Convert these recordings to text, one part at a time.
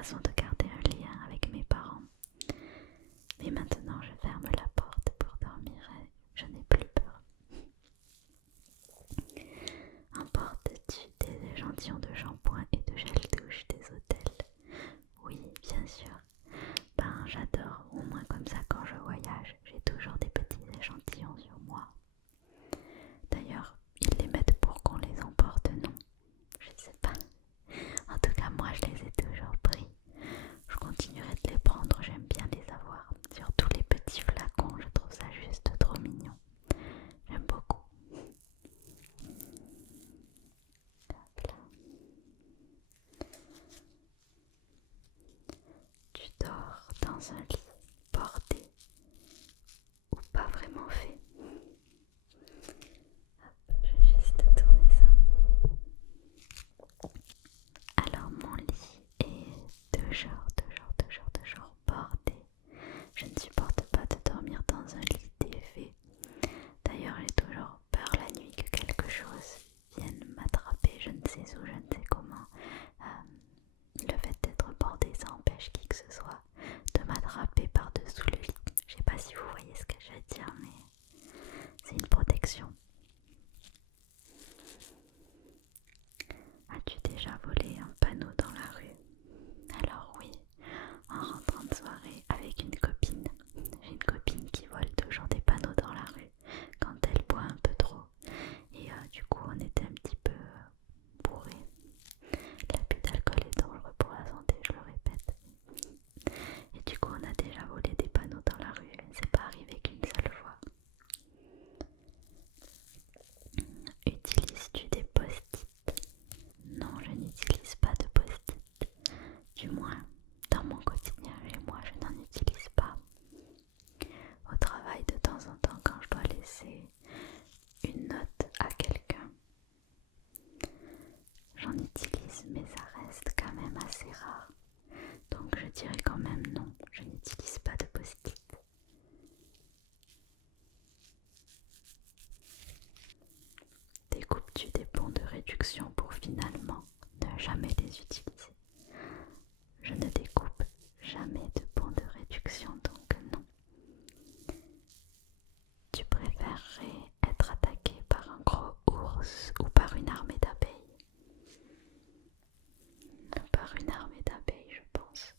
façon de garder un lien avec mes parents. Mais maintenant je ferme la porte pour dormir et je n'ai plus peur. Emportes-tu des échantillons de shampoing et de gel douche des hôtels? Oui, bien sûr. Ben j'adore, au moins comme ça quand je voyage, j'ai toujours des petits échantillons sur moi. D'ailleurs, ils les mettent pour qu'on les emporte, non? Je ne sais pas. En tout cas, moi je les ai toujours pris. Je continuerai de les prendre, j'aime bien les avoir. Surtout les petits flacons, je trouve ça juste trop mignon. J'aime beaucoup. Hop là. Tu dors dans un lit bordé ou pas vraiment fait. Hop, je vais juste tourner ça. Alors mon lit est toujours bordé. Je ne supporte pas de dormir dans un lit défait. D'ailleurs, j'ai toujours peur la nuit que quelque chose vienne m'attraper, je ne sais où, je ne sais comment. Le fait d'être bordé, ça empêche qui que ce soit de m'attraper par-dessous le lit. Je sais pas si vous voyez ce que je veux dire, mais c'est une protection. As-tu déjà volé un panneau dans la rue? Alors oui, en rentrant de soirée avec une copine. J'ai une copine qui vole toujours des panneaux dans la rue quand elle boit un peu trop. Et du coup on était un petit peu bourrés. L'abus d'alcool est dangereux pour la santé, je le répète. Et du coup on a déjà volé des panneaux dans la rue, c'est pas arrivé qu'une seule fois. Utilises-tu des post-it? Non, je n'utilise pas de post-it. Du moins, dans mon quotidien, et moi je n'en utilise pas. Au travail, de temps en temps, quand je dois laisser une note à quelqu'un, j'en utilise, mais ça reste quand même assez rare. Donc je dirais quand même non, je n'utilise pas de post-it. Découpes-tu des bons de réduction pour finalement ne jamais les utiliser? Je ne découpe jamais de bons de réduction, donc non. Tu préférerais être attaqué par un gros ours ou par une armée d'abeilles? Par une armée d'abeilles, je pense.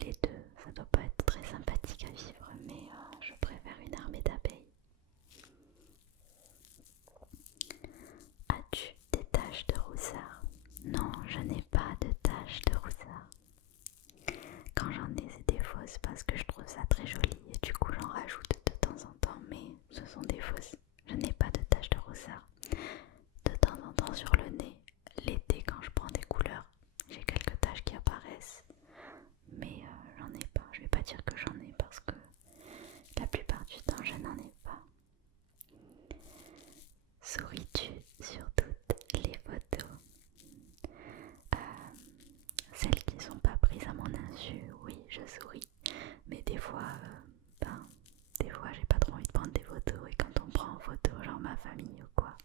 Les deux, ça doit pas être très sympathique à vivre, mais je préfère une armée d'abeilles. As-tu des taches de rousseur? Non, je n'ai pas de taches de rousseur. Quand j'en ai, c'est des fausses parce que je trouve ça très joli et du coup j'en rajoute de temps en temps, mais ce sont des fausses. Je n'ai pas de taches de rousseur. De temps en temps sur le nez, l'été quand je prends des couleurs, j'ai quelques taches qui apparaissent, mais j'en ai pas. Je vais pas dire que j'en ai parce que la plupart du temps je n'en ai pas. Souris-tu sur toutes les photos? Celles qui sont pas prises à mon insu, oui, je souris. Mais des fois, j'ai pas trop envie de prendre des photos. Et quand on prend en photo, genre ma famille ou quoi,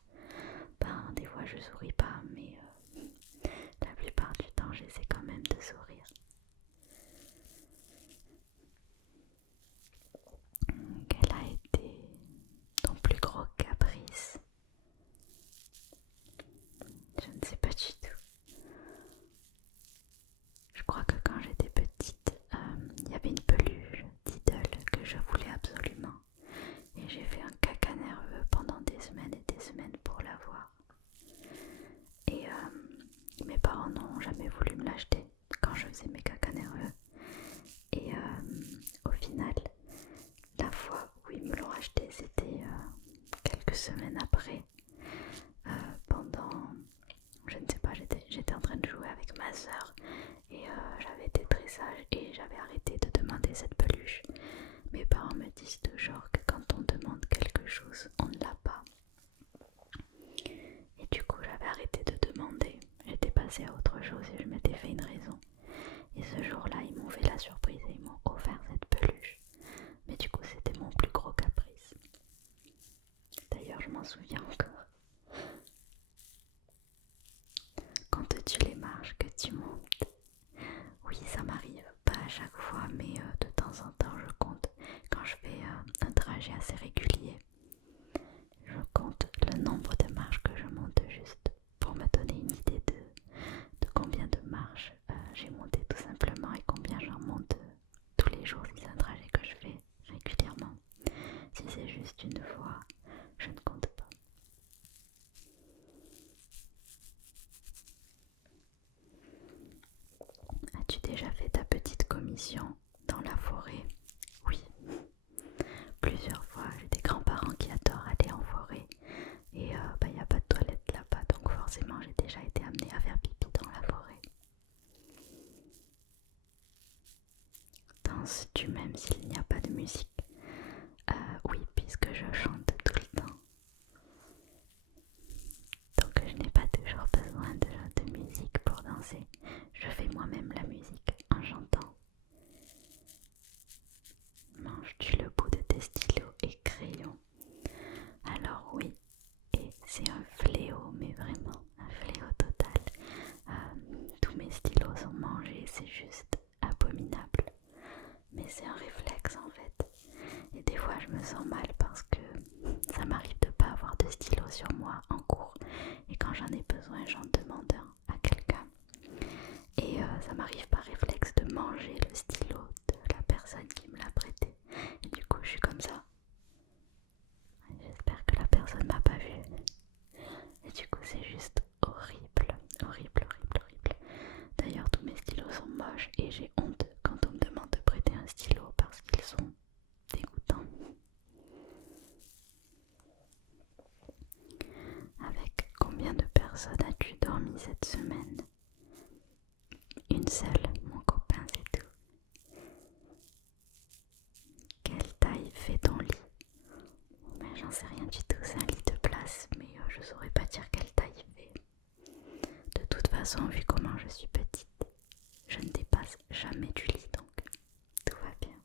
des fois je souris pas. Mais la plupart du temps, j'essaie quand même de sourire. Quel a été ton plus gros caprice? Je ne sais pas du tout. Je crois que quand j'étais petite, il y avait une peluche d'Idole que je voulais absolument. Et j'ai fait un caca nerveux pendant des semaines et des semaines pour l'avoir. Et mes parents n'ont jamais voulu me l'acheter quand je faisais mes caca nerveux. Et au final, la fois où ils me l'ont acheté, c'était quelques semaines après. Pendant, je ne sais pas, j'étais en train de jouer avec ma soeur et j'avais été très sage et j'avais arrêté de demander cette peluche. Mes parents me disent toujours que quand on demande quelque chose, on ne l'a pas. Et du coup, j'avais arrêté de demander. J'étais passée à autre chose et je m'étais fait une raison. Et ce jour-là, ils m'ont fait la surprise et ils m'ont offert cette peluche. Mais du coup, c'était mon plus gros caprice. D'ailleurs, je m'en souviens encore. Comptes-tu les marches que tu montes? Oui, ça m'arrive, pas à chaque fois, mais de temps en temps je compte. Quand je fais un trajet assez régulier, je compte le nombre de marches que je monte juste pour me donner une idée de combien de marches j'ai monté tout simplement et combien j'en monte tous les jours si c'est un trajet que je fais régulièrement. Si c'est juste une fois, je ne compte pas. As-tu déjà fait ta petite commission dans la forêt? Oui, plusieurs fois. J'ai des grands-parents qui adorent aller en forêt et il n'y a pas de toilette là-bas, donc forcément j'ai déjà été amenée à faire pipi dans la forêt. Danses-tu même s'il n'y a pas de musique? Oui, puisque je chante tout le temps. Donc je n'ai pas toujours besoin de musique pour danser. Je fais moi-même la musique en chantant. Manges-tu le bout de tes stylos et crayons? Alors oui, et c'est un fléau, mais vraiment un fléau total. Tous mes stylos sont mangés, c'est juste abominable. Mais c'est un réflexe en fait. Et des fois je me sens mal parce que ça m'arrive de ne pas avoir de stylo sur moi en cours. Et quand j'en ai besoin, j'en demande un à quelqu'un. Et ça m'arrive par réflexe de manger le stylo de la personne qui me l'a prêté. Et du coup je suis comme ça. J'espère que la personne m'a pas vu. Et du coup c'est juste horrible, horrible, horrible, horrible. D'ailleurs tous mes stylos sont moches et j'ai honte quand on me demande de prêter un stylo parce qu'ils sont dégoûtants. Avec combien de personnes as-tu dormi cette semaine? Une seule, mon copain, c'est tout. Quelle taille fait ton lit? Ben, j'en sais rien du tout, c'est un lit de place, mais je saurais pas dire quelle taille il fait. De toute façon, vu comment je suis petite, je ne dépasse jamais du lit, donc tout va bien.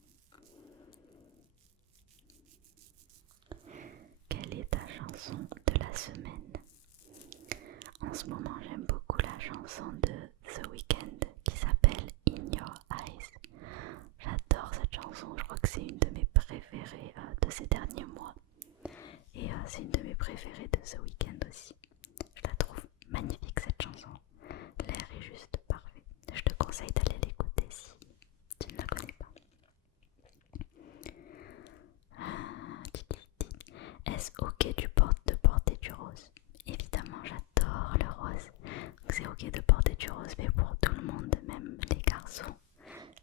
Quelle est ta chanson de la semaine? En ce moment, j'aime beaucoup la chanson de The Weeknd qui s'appelle In Your Eyes. J'adore cette chanson, je crois que c'est une de mes préférées de ces derniers mois. Et c'est une de mes préférées de The Weeknd aussi. Je la trouve magnifique cette chanson. L'air est juste parfait. Je te conseille d'aller l'écouter si tu ne la connais pas. Est-ce ok de porter du rose? Évidemment, j'adore le rose. Donc c'est ok de porter du rose, mais pour tout le monde, même les garçons.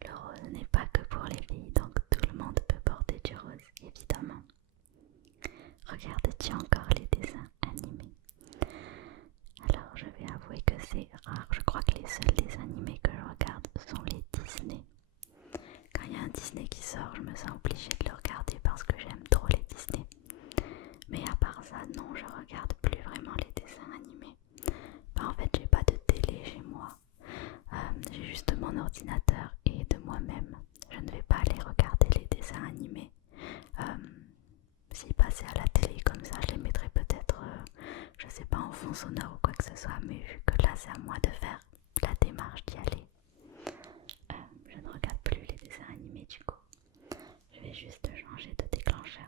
Le rose n'est pas que pour les filles, donc tout le monde peut porter du rose, évidemment. Regardes-tu encore les dessins animés? Alors je vais avouer que c'est rare, je crois que les seuls dessins animés que je regarde sont les Disney. Quand il y a un Disney qui sort, je me sens obligée de le regarder parce que j'aime trop les Disney. Mais à part ça, non, je regarde plus vraiment les dessins animés. Bah, en fait, j'ai pas de télé chez moi. J'ai juste mon ordinateur et de moi-même. Je ne vais pas aller regarder les dessins animés. S'ils passaient à la télé comme ça, je les mettrais peut-être, je sais pas, en fond sonore ou quoi que ce soit. Mais vu que là, c'est à moi de faire la démarche d'y aller, je ne regarde plus les dessins animés du coup. Je vais juste changer de déclencheur.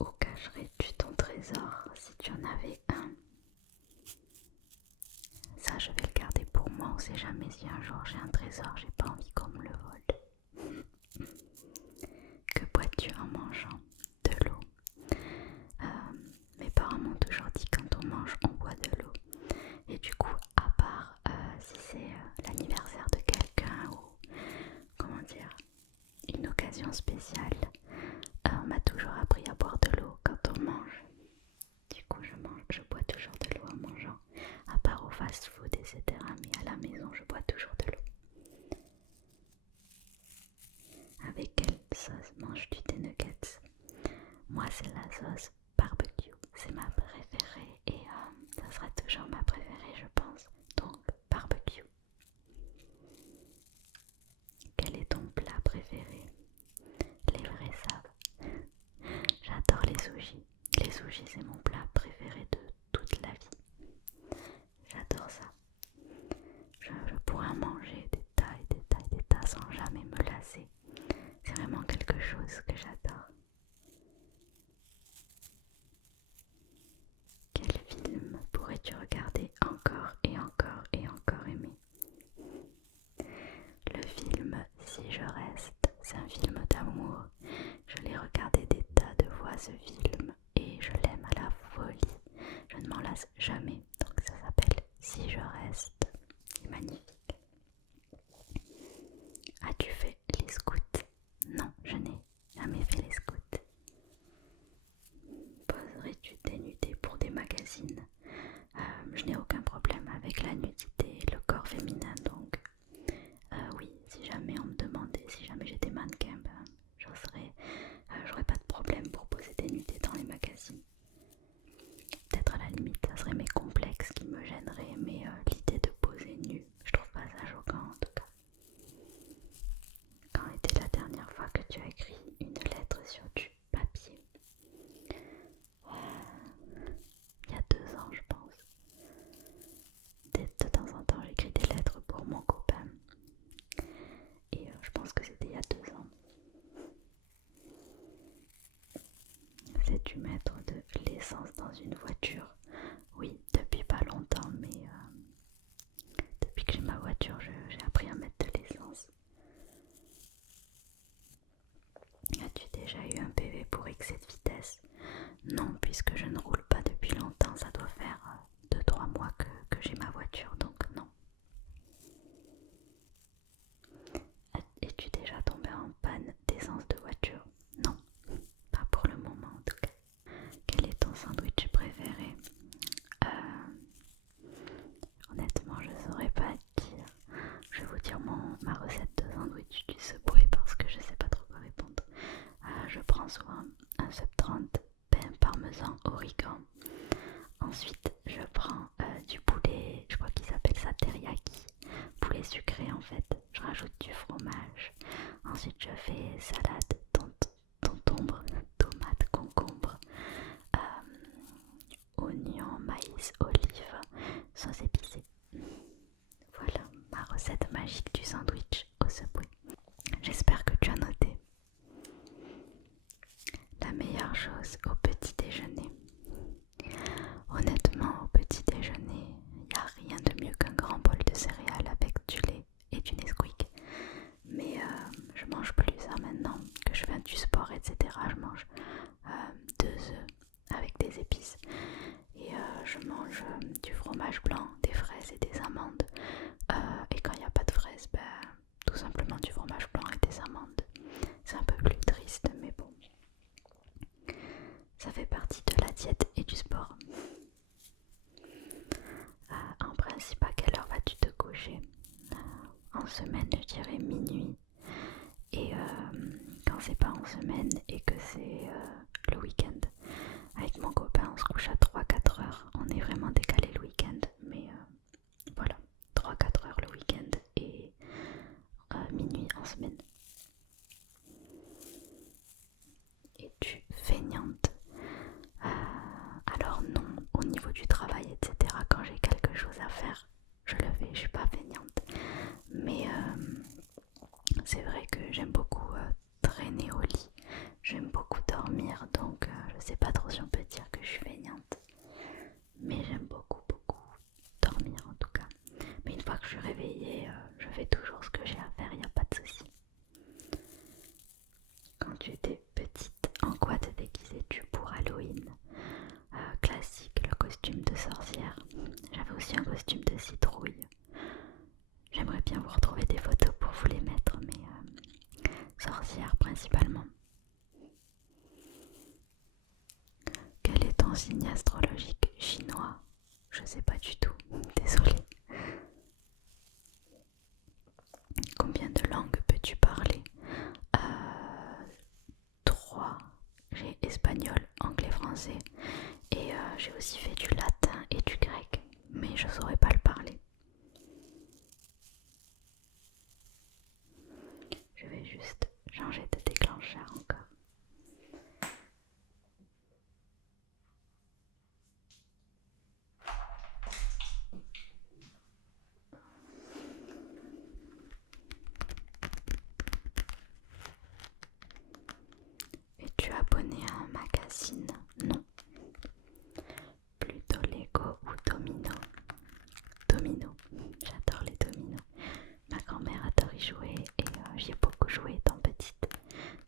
Où cacherais-tu ton trésor si tu en avais un? Ça, je vais le garder pour moi. On sait jamais si un jour j'ai un trésor, j'ai pas envie qu'on me le vole. Que bois-tu en mangeant? De l'eau. Mes parents m'ont toujours dit quand on mange, on boit de l'eau. Et du coup, à part si c'est l'anniversaire de quelqu'un ou, comment dire, une occasion spéciale, on m'a toujours appris à boire de l'eau quand on mange. Du coup, je bois toujours de l'eau en mangeant, à part au fast-food, etc. Mais à la maison, je bois toujours de l'eau. Avec quelle sauce manges-tu tes nuggets? Moi, c'est la sauce barbecue. C'est ma préférée et ça sera toujours ma préférée, je pense. Donc, barbecue. sans jamais me lasser. C'est vraiment quelque chose que j'adore. Quel film pourrais-tu regarder encore et encore et encore aimer? Le film Si je reste, c'est un film d'amour. Je l'ai regardé des tas de fois ce film et je l'aime à la folie. Je ne m'en lasse jamais. Donc ça s'appelle Si je reste. C'est magnifique. As-tu fait les scouts? Non, je n'ai jamais fait les scouts. Poserais-tu des nudés pour des magazines? Je n'ai aucun problème avec la nudité et le corps féminin, donc oui, si jamais on me demandait, si jamais j'étais mannequin, j'aurais pas de problème pour poser des nudés dans les magazines. Peut-être à la limite, ça serait mes complexes qui me gêneraient, mais l'idée de poser nu, je trouve pas ça choquant en tout cas. Quand était la dernière fois que tu as écrit une lettre sur du papier? Il y a 2 ans, je pense. De temps en temps, j'écris des lettres pour mon copain. Et je pense que c'était il y a 2 ans. Sais-tu mettre de l'essence dans une voiture? Oui, depuis pas longtemps, mais depuis que j'ai ma voiture, j'ai appris à mettre de l'essence. As-tu déjà eu un PV pour excès de vitesse? Non, puisque je ne roule pas depuis longtemps, ça doit faire 2-3 mois que j'ai ma voiture, donc non. Es-tu déjà tombé en panne d'essence de voiture? Non, pas pour le moment en tout cas. Quel est ton sandwich préféré? Honnêtement, je ne saurais pas dire. Je vais vous dire ma recette de sandwich du Subway parce que je ne sais pas trop quoi répondre. Je prends souvent un sub 30 pain parmesan origan. Ensuite, je prends du poulet, je crois qu'il s'appelle ça teriyaki, poulet sucré en fait. Je rajoute du fromage. Ensuite, je fais salade, thon-tombre, tomate, concombre, oignon, maïs, olive, sauce épicée. Voilà ma recette magique du sandwich au Subway. J'espère que tu as noté. La meilleure chose au petit déjeuner. Honnêtement, au petit déjeuner, il n'y a rien de mieux qu'un grand bol de céréales avec du lait et du Nesquik. Mais je mange plus ça maintenant que je fais du sport, etc. Je mange 2 œufs avec des épices. Et je mange du fromage blanc, des fraises et des amandes. Et quand il n'y a pas de fraises, tout simplement du fromage blanc et des amandes. C'est un peu plus triste, mais bon. Ça fait partie de la diète et du sport. En principe, à quelle heure vas-tu te coucher? En semaine, je dirais minuit. Et quand c'est pas en semaine et que c'est le week-end, avec mon copain, on se couche à 3-4 heures. On est vraiment décalé le week-end, mais voilà, 3-4 heures le week-end et minuit en semaine. Es-tu feignante? Alors non, au niveau du travail, etc., quand j'ai quelque chose à faire, je le fais, je suis pas feignante. Mais c'est vrai que j'aime beaucoup traîner au lit, j'aime beaucoup dormir, donc je sais pas trop si on peut dire que je suis feignante. Mais j'aime beaucoup dormir en tout cas. Mais une fois que je suis réveillée, je fais toujours ce que j'ai à faire, il n'y a pas de souci. Quand tu étais petite, en quoi te déguisais-tu pour Halloween? Classique, le costume de sorcière. J'avais aussi un costume de citrouille. J'aimerais bien vous retrouver des photos pour vous les mettre, mais sorcière principalement. Quel est ton signe astrologique chinois? Je sais pas du tout, désolée. Combien de langues peux-tu parler? 3. J'ai espagnol, anglais, français et j'ai aussi fait du latin et du grec, mais je saurais pas le parler. Je vais juste changer de déclencheur encore. j'adore les dominos. Ma grand-mère adore y jouer et j'y ai beaucoup joué étant petite.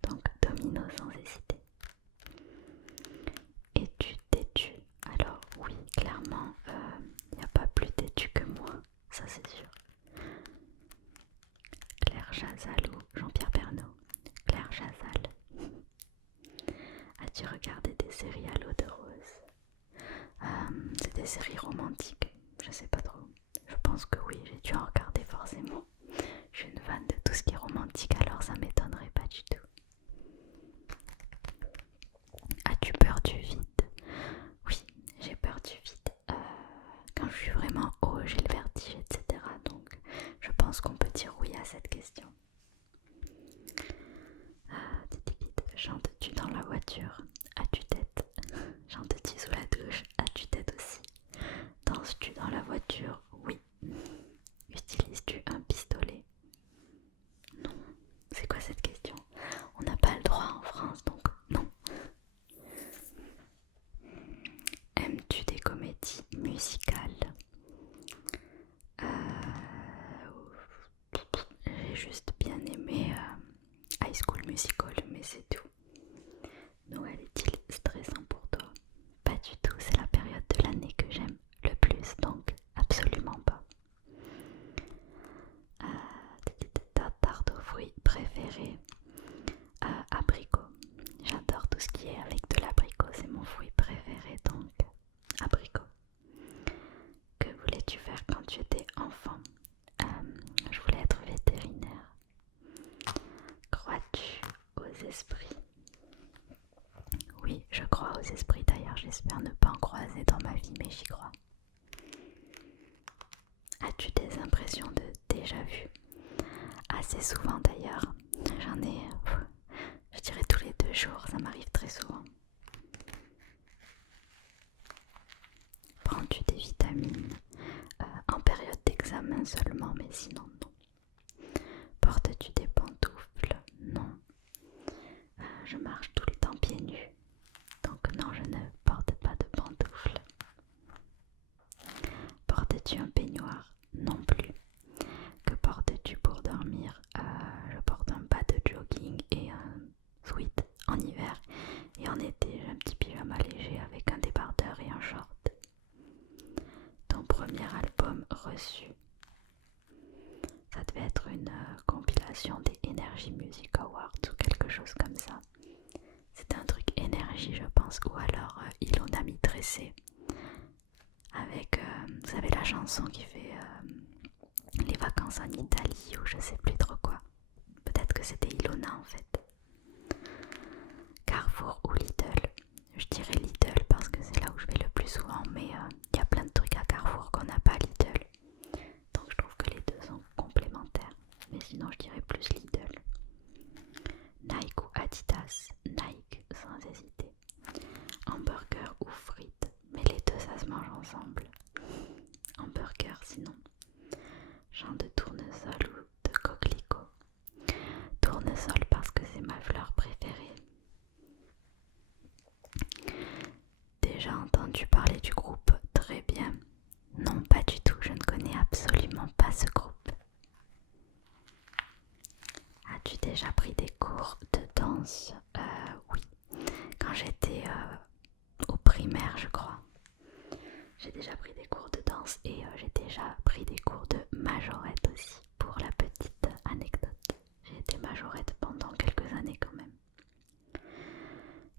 Donc dominos sans hésiter. Es-tu têtu? Alors oui, clairement, il n'y a pas plus têtu que moi, ça c'est sûr. Claire Chazal ou Jean-Pierre Pernaut? Claire Chazal. As-tu regardé des séries à l'eau de rose? C'est des séries romantiques, je sais pas trop. Je pense que oui, j'ai dû en regarder forcément. Je suis une fan de tout ce qui est romantique, alors ça m'étonnerait pas du tout. As-tu peur du vide? Oui, j'ai peur du vide. Quand je suis vraiment haut, j'ai le vertige, etc. Donc je pense qu'on peut dire oui à cette question. Chantes-tu dans la voiture? As-tu tête? Chantes-tu sous la douche? As-tu tête aussi? Danses-tu dans la voiture? Oui. Utilises-tu un pistolet? Non. C'est quoi cette question? On n'a pas le droit en France, donc non. Aimes-tu des comédies musicales? J'ai juste bien aimé High School Musical, mais c'est tout. Noël est-il stressant pour toi? Pas du tout, c'est la période de l'année que j'aime le plus, donc absolument pas. Ta tarte aux fruits préférée? Abricot. J'adore tout ce qui est avec de l'abricot, c'est mon fruit préféré, donc abricot. Que voulais-tu faire quand tu étais enfant? Je voulais être vétérinaire. Crois-tu aux esprits? Oui, je crois aux esprits, d'ailleurs j'espère ne pas en croiser dans ma vie, mais j'y crois. As-tu des impressions de déjà-vu? Assez souvent d'ailleurs, j'en ai, je dirais tous les 2 jours, ça m'arrive très souvent. Prends-tu des vitamines? En période d'examen seulement, mais sinon non. Portes-tu des pantoufles? Non. Je marche tout le temps pieds nus, donc non, je ne porte pas de pantoufles. Portes-tu un peignoir? Non plus. Que portes-tu pour dormir? Je porte un bas de jogging et un sweat en hiver, et en été j'ai un petit pyjama léger avec un débardeur et un short. Ton premier album reçu? Ça devait être une compilation des Energy Music Awards ou quelque chose comme ça. C'était un truc énergie je pense, ou alors Ilona Mitressé avec, vous savez la chanson qui fait les vacances en Italie ou je sais plus trop quoi. Peut-être que c'était Ilona en fait. Carrefour ou Lidl? Je dirais Lidl parce que c'est là où je vais le plus souvent, mais il y a plein de trucs à Carrefour qu'on n'a pas à Lidl. Donc je trouve que les deux sont complémentaires. Mais sinon je dirais plus Lidl. Nike ou Adidas? Nike sans hésiter. Hamburger ou frites? Mais les deux ça se mange ensemble. Hamburger sinon. Champ de tournesol ou de coquelicot? Tournesol parce que c'est ma fleur préférée. Déjà entendu parler du groupe? Très bien. Non, pas du tout, je ne connais absolument pas ce groupe. As-tu déjà pris des cours de danse? Oui, quand j'étais au primaire je crois. J'ai déjà pris des cours de danse et j'ai déjà pris des cours de majorette aussi, pour la petite anecdote. J'ai été majorette pendant quelques années quand même.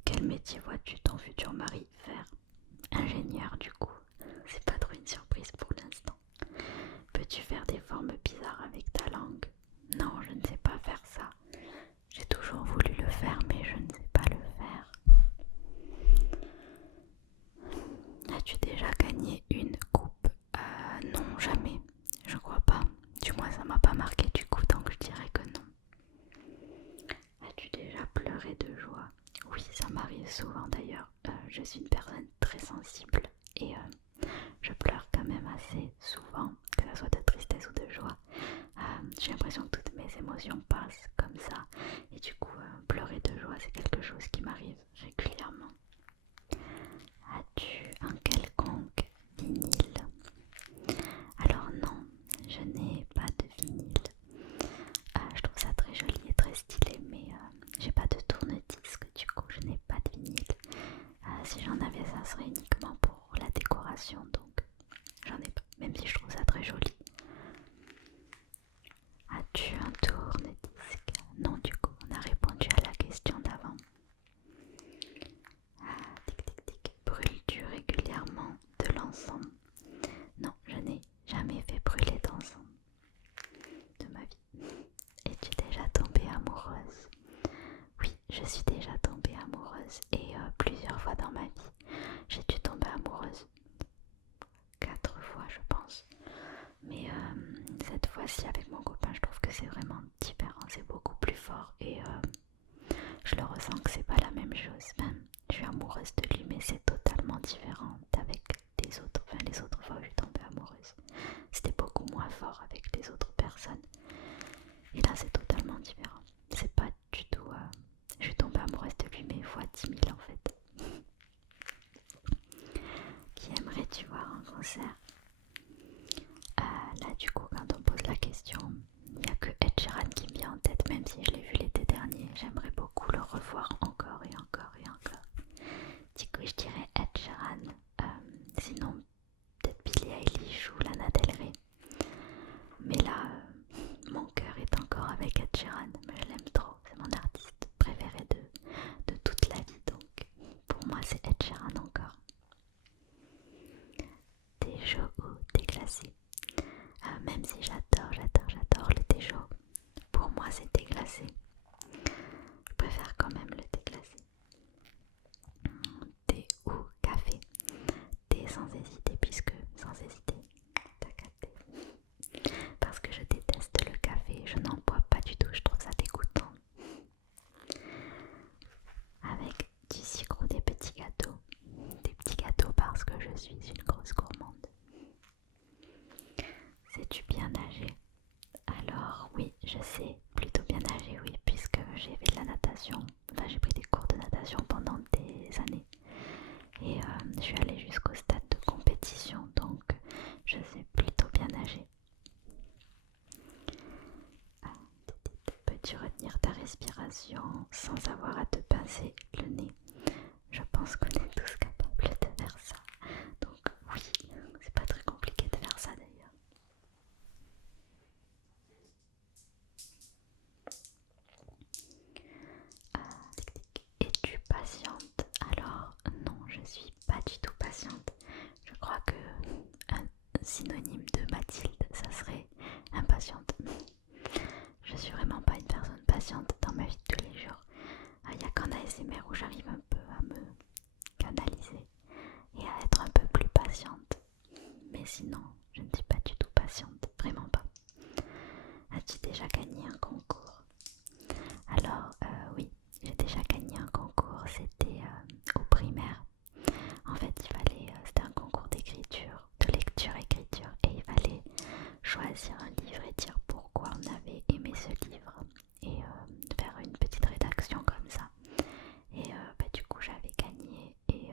Quel métier vois-tu ton futur mari faire? Ingénieur du coup, c'est pas trop une surprise pour l'instant. Peux-tu faire des formes bizarres avec ta langue? Non, je ne sais pas faire ça. J'ai toujours voulu le faire, mais je ne sais pas le faire. As-tu déjà gagné une coupe? Non, jamais. Je crois pas. Du moins, ça m'a pas marqué du coup, donc je dirais que non. As-tu déjà pleuré de joie? Oui, ça m'arrive souvent d'ailleurs. Je suis une personne très sensible et je pleure quand même assez souvent, que ce soit de tristesse ou de joie. J'ai l'impression que toutes mes émotions passent comme ça et du coup pleurer de joie c'est quelque chose qui m'arrive régulièrement. As-tu un quelconque vinyle? Alors non, je As-tu un tourne-disque? Non, du coup, on a répondu à la question d'avant. Tic tic tic. Brûles-tu régulièrement de l'encens? Non, je n'ai jamais fait brûler d'encens de ma vie. Es-tu déjà tombée amoureuse? Oui, je suis déjà tombée amoureuse et plusieurs fois dans ma vie. J'ai dû tomber amoureuse 4 fois, je pense. Mais cette fois-ci avec mon copain, je trouve que c'est vraiment différent, c'est beaucoup plus fort et je le ressens que c'est pas la même chose. Même, je suis amoureuse de lui, mais c'est totalement différent d'avec les autres. Enfin, les autres fois où je suis tombée amoureuse, c'était beaucoup moins fort avec les autres personnes. Et là, c'est totalement différent. C'est pas du tout. Je suis tombée amoureuse de lui, mais fois 10 000 en fait. Qui aimerais-tu voir en concert? Là, du coup, quand on pose la question, il n'y a que Ed Sheeran qui me vient en tête, même si je l'ai vu l'été dernier. J'aimerais beaucoup le revoir encore et encore et encore. Du coup, je dirais Ed Sheeran. Sinon, peut-être Billie Eilish ou Lana Del Rey. Mais là, mon cœur est encore avec Ed Sheeran. Mais je l'aime trop. C'est mon artiste préféré de toute la vie. Donc, pour moi, c'est Ed Sheeran encore. Thé chaud ou thé glacé? Même si j'adore le thé chaud, pour moi c'est thé glacé. Je préfère quand même le thé glacé. Thé ou café? Thé sans hésiter, puisque sans hésiter, t'as capté. Parce que je déteste le café, je n'en bois pas du tout, je trouve ça dégoûtant. Avec du sucre ou des petits gâteaux? Des petits gâteaux parce que je suis une grosse gourmande. Sais-tu bien nager? Alors oui, je sais plutôt bien nager, oui, puisque j'ai fait de la natation. Enfin, j'ai pris des cours de natation pendant des années. Et je suis allée jusqu'au stade de compétition, donc je sais plutôt bien nager. Peux-tu retenir ta respiration sans avoir à te pincer le nez? Je pense qu'on est tous capables de faire ça. Donc oui, c'est pas très compliqué de faire ça d'ailleurs. Es-tu patiente? Alors non, je suis pas du tout patiente. Je crois que un synonyme de Mathilde, ça serait impatiente. Je suis vraiment pas une personne patiente dans ma vie de tous les jours. Il n'y a qu'en ASMR où j'arrive un peu à me canaliser et à être un peu plus patiente. Mais sinon, je ne suis pas du tout patiente, vraiment pas. As-tu déjà gagné un concours? Alors oui, j'ai déjà gagné un concours, c'était au primaire. En fait, c'était un concours d'écriture, de lecture-écriture, et il fallait choisir un livre et dire pourquoi on avait aimé ce livre et faire une petite rédaction comme ça. Et du coup, j'avais gagné et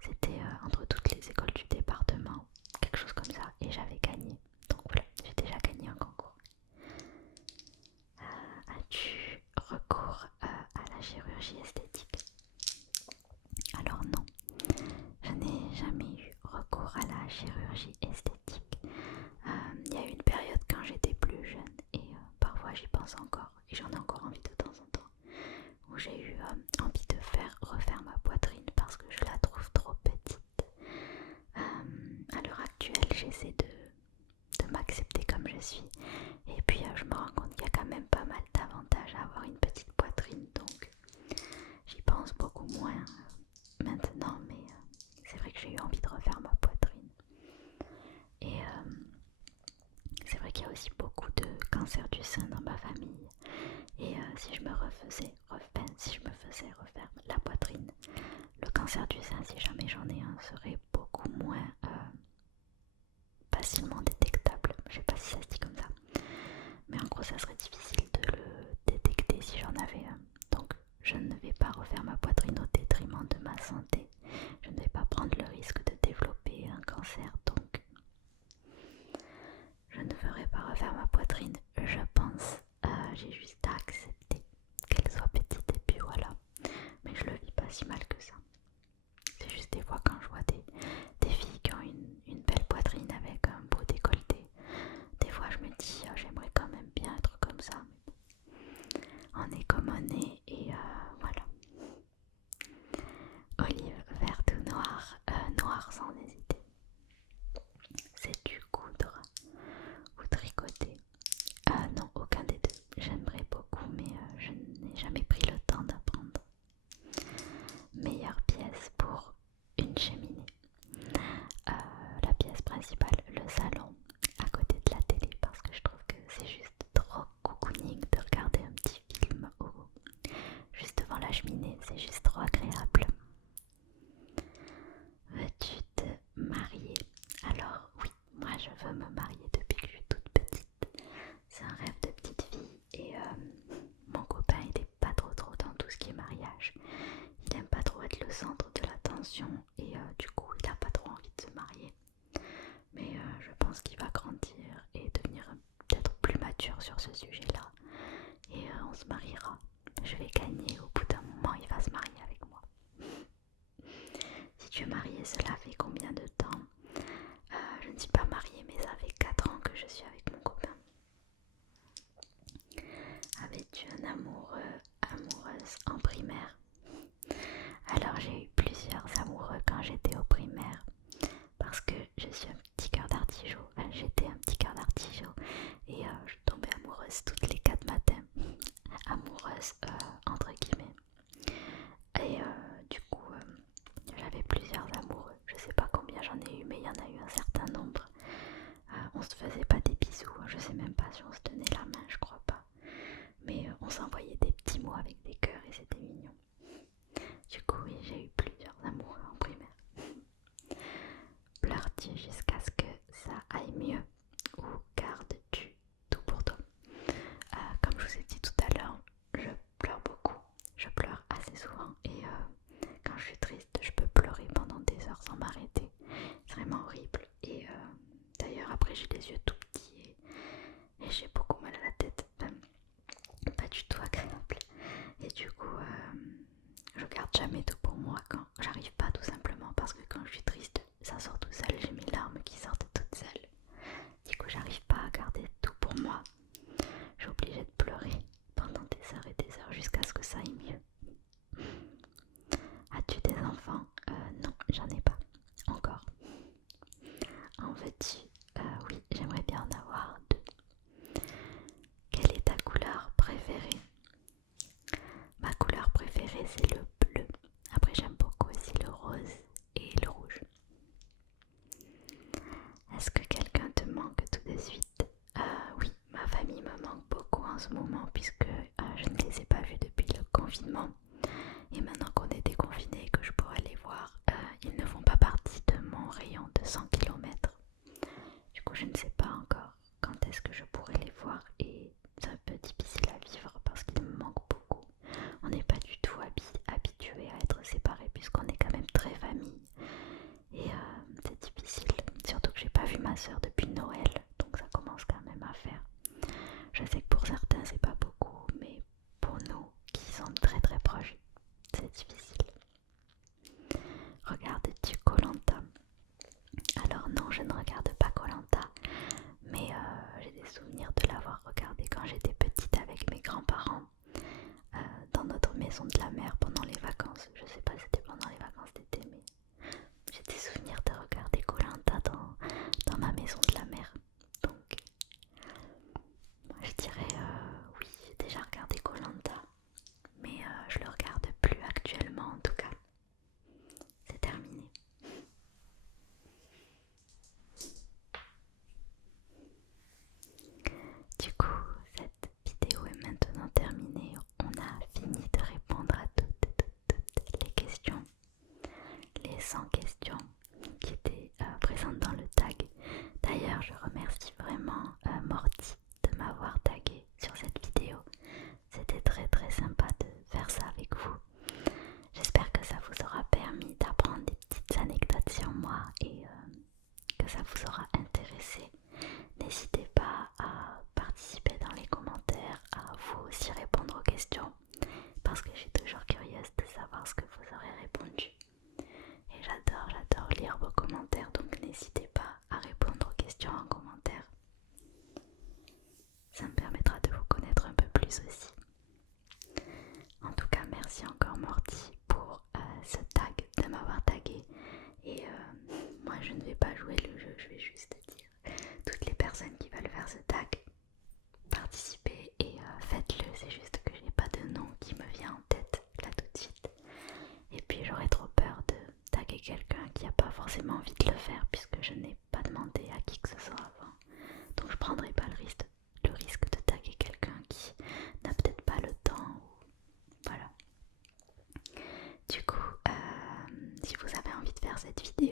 c'était entre toutes les écoles du département, quelque chose comme ça, et j'avais gagné. Donc voilà, j'ai déjà gagné un concours. As-tu recours à la chirurgie esthétique? Alors non, je n'ai jamais eu recours à la chirurgie esthétique. Il y a eu une période quand j'étais plus jeune et parfois j'y pense encore et j'en ai encore envie de temps en temps, où j'ai eu envie de refaire ma poitrine parce que je la trouve trop petite. À l'heure actuelle, j'essaie de m'accepter comme je suis et puis je me rends compte qu'il y a quand même pas mal d'avantages à avoir une petite poitrine, donc j'y pense beaucoup moins maintenant, mais c'est vrai que j'ai eu envie de refaire ma poitrine. Et c'est vrai qu'il y a aussi beaucoup de cancer du sein dans ma famille. Et si je me faisais refaire la poitrine, le cancer du sein, si jamais j'en ai un, serait beaucoup moins facilement détectable. Je sais pas si ça se dit comme ça, mais en gros ça serait difficile de le détecter si j'en avais un. Donc je ne vais pas refaire ma poitrine au détriment de ma santé. Je ne vais pas prendre le risque de développer un cancer, donc je ne ferai pas refaire ma poitrine, je pense. J'ai juste à accepter qu'elle soit petite et puis voilà. Mais je le vis pas si mal que ça. C'est juste des fois quand je vois sûr sur ce sujet-là et on se mariera. Je vais gagner, au bout d'un moment il va se marier avec moi. Si tu es marié, cela fait combien de temps? Je ne suis pas mariée, mais ça fait 4 ans que je suis avec mon copain. Avais-tu un amoureuse en primaire? Alors j'ai eu plusieurs amoureux quand j'étais au primaire parce que je suis un petit cœur d'artichaut. Enfin, j'étais un petit cœur d'artichaut et je tombais amoureuse toutes les 4 matins. Amoureuse entre guillemets. Et du coup j'avais plusieurs amoureux. Je sais pas combien j'en ai eu, mais il y en a eu un certain nombre. On se faisait pas des bisous, je sais même pas si on se tenait la main, je crois pas. Mais on s'envoyait des petits mots avec des cœurs et c'était mignon. Du coup oui, j'ai eu plusieurs amoureux en primaire. Pleures-tu jusqu'à ce que ça aille mieux ou gardes-tu tout pour toi? Comme je vous ai dit tout à l'heure, je pleure beaucoup. Je pleure assez souvent et quand je suis triste, je peux pleurer pendant des heures sans m'arrêter. C'est vraiment horrible. Et d'ailleurs, après, j'ai les yeux tout petits et j'ai beaucoup mal à la tête. Enfin, pas du tout agréable. Et du coup, je garde jamais tout pour moi quand j'arrive pas, tout simplement parce que quand je suis triste, ça sort tout seul. J'ai mes larmes qui sortent toutes seules. Du coup, j'arrive pas à garder tout pour moi. Je suis obligée de pleurer pendant des heures et des heures jusqu'à ce que ça aille mieux. As-tu des enfants? Non, j'en ai pas encore. En veux-tu? Oui, j'aimerais bien en avoir 2. Quelle est ta couleur préférée? Ma couleur préférée, c'est le bleu. Après, j'aime beaucoup aussi le rose et le rouge. Est-ce que quelqu'un te manque tout de suite? Oui, ma famille me manque beaucoup en ce moment puisque je ne les ai pas vus depuis le confinement. Et maintenant qu'on est déconfinés et que je pourrais les voir, ils ne font pas partie de mon rayon de 100 km. Du coup, je ne sais pas encore quand est-ce que je pourrai les voir et c'est un peu difficile à vivre parce qu'ils me manquent beaucoup. On n'est pas du tout habitué à être séparés puisqu'on est quand même très famille. Et c'est difficile, surtout que j'ai pas vu ma soeur depuis Noël, donc ça commence quand même à faire. Je sais que pour certains c'est pas beaucoup, mais pour nous qui sommes très très proches, c'est difficile. Regardes-tu koh? Alors non, je ne regarde pas koh, mais j'ai des souvenirs de l'avoir regardé quand j'étais petite avec mes grands-parents dans notre maison de la mer pendant les vacances. Je sais pas si c'était pendant les vacances d'été, mais j'ai des souvenirs de regarder koh dans ma maison de la mer. Donc je dirais oui, j'ai déjà regardé koh, mais je le regarde plus actuellement en tout cas. C'est terminé. Du coup, cette vidéo est maintenant terminée. On a fini de répondre à toutes les questions. Les 100 questions qui étaient présentes dans le tag. D'ailleurs, je remercie vraiment Morty de m'avoir tagué sur cette vidéo. C'était très très sympa de faire ça avec vous. J'espère que ça vous aura permis d'apprendre des petites anecdotes sur moi et que ça vous aura intéressé. N'hésitez pas à participer dans les commentaires, à vous aussi répondre aux questions parce que je suis toujours curieuse de savoir ce que vous aurez répondu. Et j'adore lire vos commentaires, donc n'hésitez pas à répondre aux questions en commentaire. Ça me permettra de vous connaître un peu plus aussi. En tout cas, merci encore Morty pour ce tag, de m'avoir tagué. Et moi je ne vais pas jouer le jeu, je vais juste dire toutes les personnes qui veulent faire ce tag, participez et faites-le. C'est juste que j'ai pas de nom qui me vient en tête là tout de suite. Et puis j'aurais trop peur de taguer quelqu'un qui n'a pas forcément envie de le faire puisque je n'ai pas demandé à qui que ce soit avant. Donc je prendrai pas le risque de taguer quelqu'un qui n'a peut-être pas le temps ou... Voilà. Du coup, si vous avez envie de faire cette vidéo,